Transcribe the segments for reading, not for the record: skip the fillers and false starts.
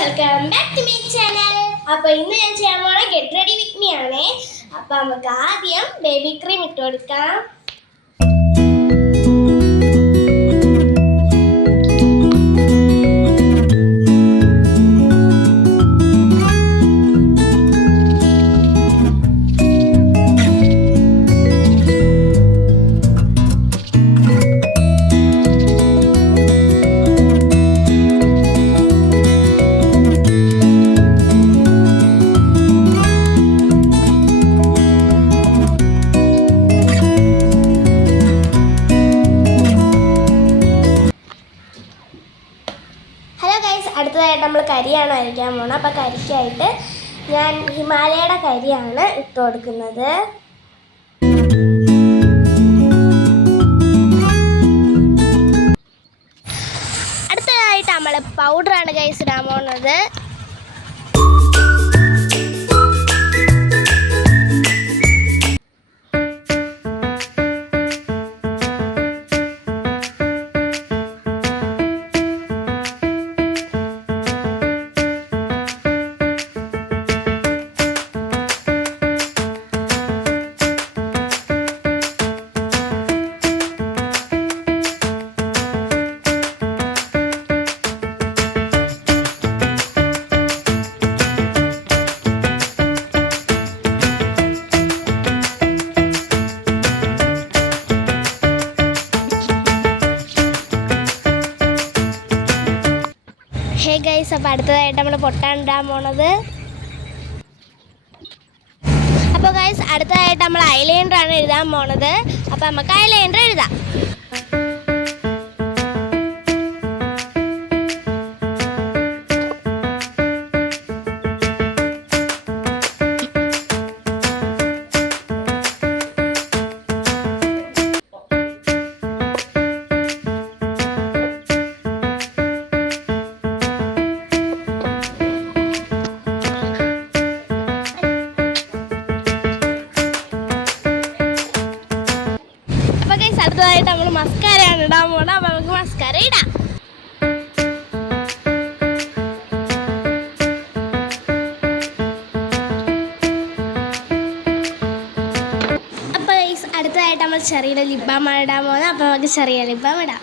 Welcome back to my channel. അപ്പോൾ ഇന്ന് ഞാൻ ചെയ്യാൻ പോണ ഗെറ്റ് റെഡി വിത്ത് മീ ആണ്. അപ്പോൾ നമുക്ക് ആദ്യം ബേബി ക്രീം ഇട്ട് കൊടുക്കാം. അടുത്തതായിട്ട് നമ്മൾ കരിയാണ് അരിക്കാൻ പോകുന്നത്. അപ്പോൾ കരിക്കായിട്ട് ഞാൻ ഹിമാലയയുടെ കരിയാണ് ഇട്ട് കൊടുക്കുന്നത്. അടുത്തതായിട്ട് നമ്മൾ പൗഡറാണ് ഗൈസ് ഇടാൻ പോകുന്നത്. ഹേ ഗൈസ്, അപ്പോൾ അടുത്തതായിട്ട് നമ്മൾ പൊട്ടാനിടാൻ പോണത്. അപ്പോൾ ഗൈസ് അടുത്തതായിട്ട് നമ്മൾ ഐലൈനറാണ് എഴുതാൻ പോണത്. അപ്പോൾ നമുക്ക് ഐലൈനർ എഴുതാം. അടുത്തതായിട്ട് നമ്മൾ മസ്കാരയാണ് ഇടാൻ പോകുന്നത്. അപ്പോൾ നമുക്ക് മസ്കാര ഇടാം. അപ്പോൾ അടുത്തതായിട്ട് നമ്മൾ ചെറിയ ലിപ് ബാമാണ് ഇടാൻ പോകുന്നത്. അപ്പോൾ നമുക്ക് ചെറിയ ലിപ് ബാം ഇടാം.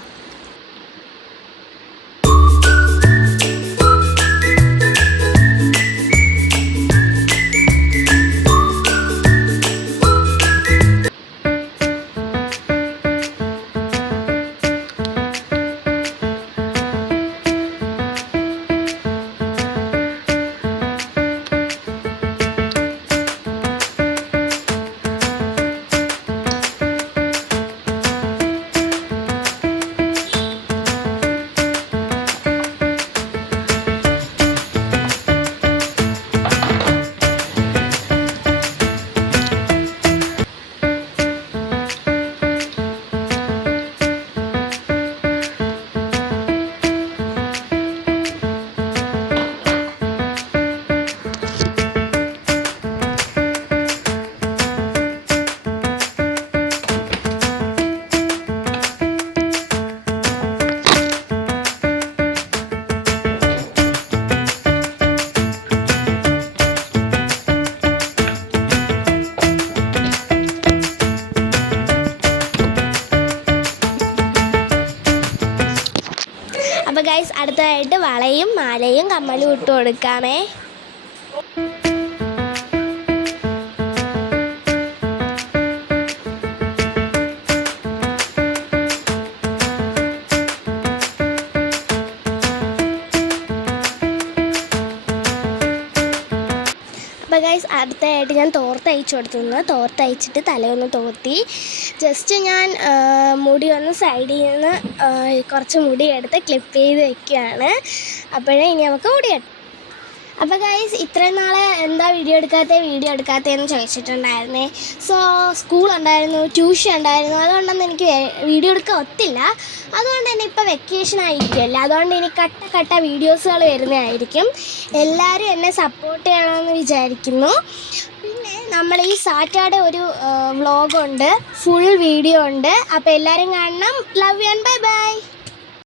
അപ്പോൾ ഗൈസ് അടുത്തതായിട്ട് വളയും മാലയും കമ്മലും ഇട്ട് കൊടുക്കാമേ. അപ്പോൾ ഗൈസ് അടുത്തതായിട്ട് ഞാൻ തോർത്ത് അയച്ചു കൊടുത്തിരുന്നു. തോർത്ത് അയച്ചിട്ട് തലയൊന്ന് തോർത്തി ജസ്റ്റ് ഞാൻ മുടി ഒന്ന് സൈഡിൽ നിന്ന് കുറച്ച് മുടി എടുത്ത് ക്ലിപ്പ് ചെയ്ത് വയ്ക്കുകയാണ്. അപ്പോഴേ ഇനി നമുക്ക് മുടി കെട്ടാം. അപ്പോൾ ഗൈസ് ഇത്രയും നാളെ എന്താ വീഡിയോ എടുക്കാത്തതെന്ന് ചോദിച്ചിട്ടുണ്ടായിരുന്നേ. സോ സ്കൂളുണ്ടായിരുന്നു, ട്യൂഷൻ ഉണ്ടായിരുന്നു, അതുകൊണ്ടൊന്നും എനിക്ക് വീഡിയോ എടുക്കാൻ ഒത്തില്ല. അതുകൊണ്ട് തന്നെ ഇപ്പോൾ വെക്കേഷൻ ആയിരിക്കുമല്ലോ, അതുകൊണ്ട് ഇനി കട്ട വീഡിയോസുകൾ വരുന്നതായിരിക്കും. എല്ലാവരും എന്നെ സപ്പോർട്ട് ചെയ്യണമെന്ന് വിചാരിക്കുന്നു. പിന്നെ നമ്മൾ ഈ സാറ്റർഡേ ഒരു വ്ളോഗുണ്ട്, ഫുൾ വീഡിയോ ഉണ്ട്. അപ്പോൾ എല്ലാവരും കാണണം. Love you and bye bye.